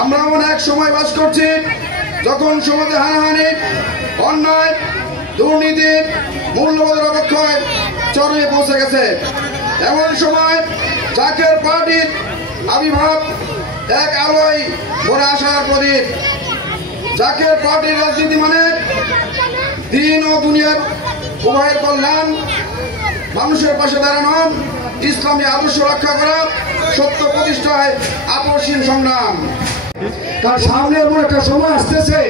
আমরা এমন এক সময় বাস করছি যখন সমাজে হানাহানি, অন্যায়, দুর্নীতি, মূল্যবোধের অবক্ষয় চরমে পৌঁছে গেছে। এমন সময় জাকের পার্টির আবির্ভাব এক আলোয় ভরে আসার প্রদীপ। জাকের পার্টির রাজনীতি মানে দিন ও দুনিয়ার উভয়ের কল্যাণ, মানুষের পাশে দাঁড়ানো, ইসলামী আদর্শ রক্ষা করা, সত্য প্রতিষ্ঠায় আপসহীন সংগ্রাম। তার সামনে এমন একটা সময় আসতেছে,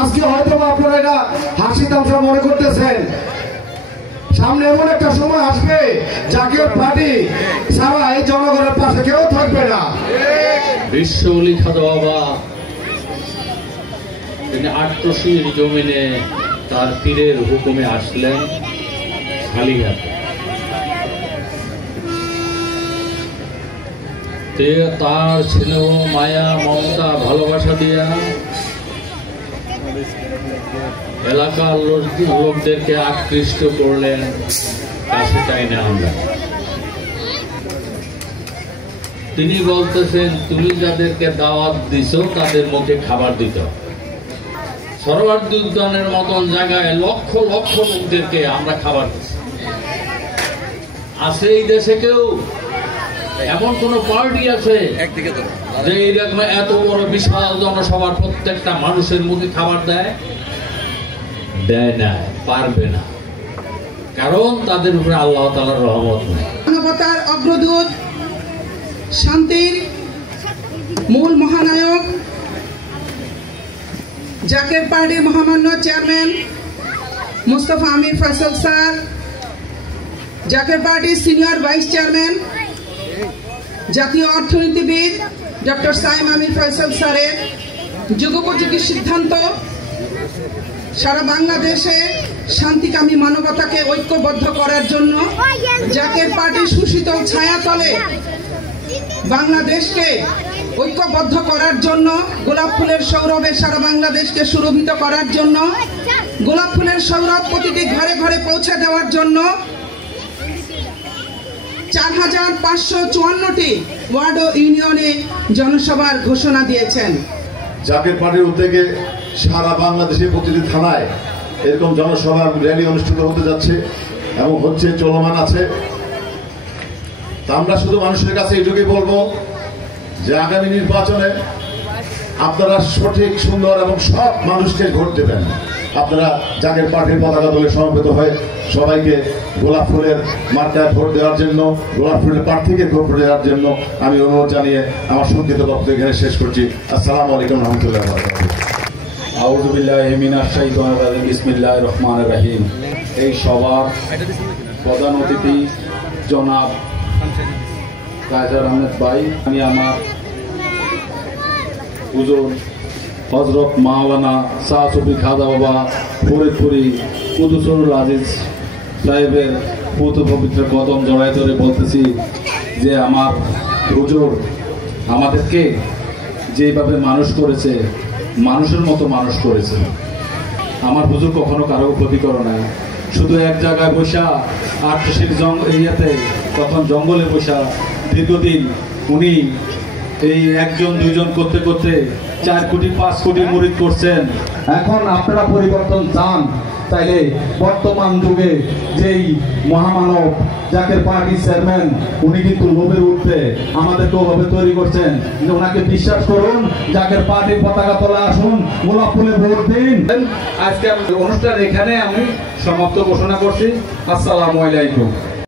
আজকে হয়তো আপনারা এটা হাসি তামসা মনে করতেছেন, সামনে এমন একটা সময় আসবে জাকের পার্টি সারা এই জনগণের পাশে কেউ থাকবে না। বিশ্বলি খাদা বাবা তিনি আট্রসির জমিনে তার পীরের হুকুমে আসলেন খালি হাতে। তার স্নেহ, মায়া, মমতা, ভালোবাসা দিয়া এলাকার লোকদেরকে আকৃষ্ট করলেন কাছে টাইনে আমরা। তিনি বলতেছেন, তুমি যাদেরকে দাওয়াত দিছ তাদের মুখে খাবার দিত। সরোয়ার্দী উদ্যানের মতন জায়গায় লক্ষ লক্ষ লোকদেরকে আমরা খাবার দিচ্ছি। আছে এই দেশে কেউ এমন কোন পার্টি আছে যে এইরকম এত বড় বিশাল জনসভার প্রত্যেকটা মানুষের মুখে খাবার দেয়? দেয় না, পারবে না, কারণ তাদের উপরে আল্লাহ তাআলার রহমত নেই। মানবতার অগ্রদূত, শান্তির মূল মহানায়ক, জাকের পার্টির মহামান্য চেয়ারম্যান মুস্তাফা আমির ফয়সাল স্যার, জাকের পার্টির সিনিয়র ভাইস চেয়ারম্যান জাতীয় অর্থনীতিবিদ ডক্টর সাইম আমির ফয়সাল স্যারের যুগোপযোগী সিদ্ধান্ত সারা বাংলাদেশে শান্তিকামী মানবতাকে ঐক্যবদ্ধ করার জন্য, জাকের পার্টির সুশীতল ছায়াতলে বাংলাদেশকে ঐক্যবদ্ধ করার জন্য, গোলাপ ফুলের সৌরভে সারা বাংলাদেশকে সুরভিত করার জন্য, গোলাপ ফুলের সৌরভ প্রতিটি ঘরে ঘরে পৌঁছে দেওয়ার জন্য ৪৫৫৪টি ওয়ার্ড ও ইউনিয়নে জনসভার ঘোষণা দিয়েছেন। জাকের পার্টির উদ্যোগে সারা বাংলাদেশে প্রতিটি থানায় এরকম জনসভার র্যালি অনুষ্ঠিত হতে যাচ্ছে এবং হচ্ছে, চলমান আছে। তা আমরা শুধু মানুষের কাছে এইটুকুই বলবো যে আগামী নির্বাচনে আপনারা সঠিক, সুন্দর এবং সব মানুষকে ভোট দেবেন। আপনারা জাকের পার্টির পতাকা দলে সমবেত হয়ে সবাইকে গোলাপ ফুলের মার্কায় ভোট দেওয়ার জন্য, গোলাপ ফুলের প্রার্থীকে ভোট দেওয়ার জন্য আমি অনুরোধ জানিয়ে আমার সংক্ষিপ্ত বক্তব্য এখানে শেষ করছি। আসসালামু আলাইকুম রহমতুল্লাহ। আউযু বিল্লাহি মিনাশ শাইতানির রাজিম। বিসমিল্লাহির রহমানির রহিম। এই সভার প্রধান অতিথি জনাব কায়সার আহমেদ ভাই, আমি আমার হুজুর হযরত মাওলানা শাহ সুফি খাজা বাবা ফরিদপুরি কুদুসুল আজিজ সাহেবের পুত পবিত্র কদম জড়াই ধরে বলতেছি যে আমার হুজুর আমাদেরকে যেভাবে মানুষ করেছে, মানুষের মতো মানুষ করেছে। আমার হুজুর কখনো কারো ক্ষতি করে নাই, শুধু এক জায়গায় বসা আটশির ইয়েতে, তখন জঙ্গলে বসা দীর্ঘদিন উনি এই একজন দুইজন করতে করতে 4 কোটি 5 কোটি মুরিদ করছেন। এখন আপনারা পরিবর্তন চান, তাইলে বর্তমান যুগে যেই মহামানব জাকের পার্টির চেয়ারম্যান, উনি কিন্তু লোভের উঠতে আমাদেরকে ওভাবে তৈরি করছেন যে ওনাকে বিশ্বাস করুন, জাকের পার্টির পতাকা তলা আসুন, গোলাপ ফুলে ভোট দিন। আজকে অনুষ্ঠান এখানে আমি সমাপ্ত ঘোষণা করছি। আসসালামু আলাইকুম।